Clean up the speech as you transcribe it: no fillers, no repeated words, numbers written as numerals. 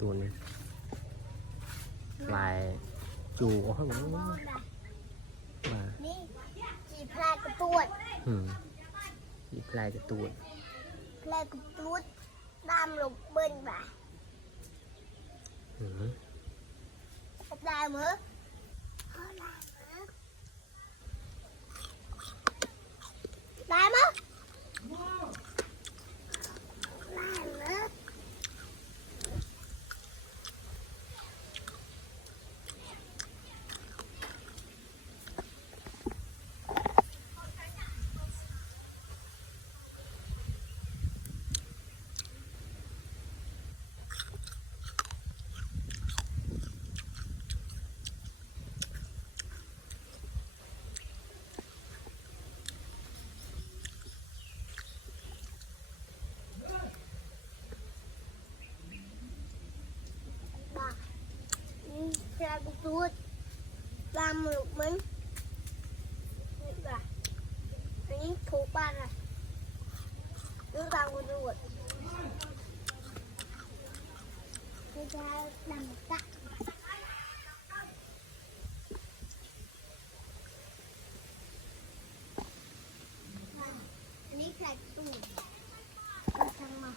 ตัวนี้ลายจูอ๋อเหรอมานี่จีพลายกระตูดจีพลายกระตูดพลายกระตูดตามลงเบิ้ลบ่าได้มั้ยได้มั้ยพลายกระตูดตามลงมันนี่บ่าอันนี้ถูกบ้านอะดูตามกระตูดจะดำกัดอันนี้พลายกระตูดทำมา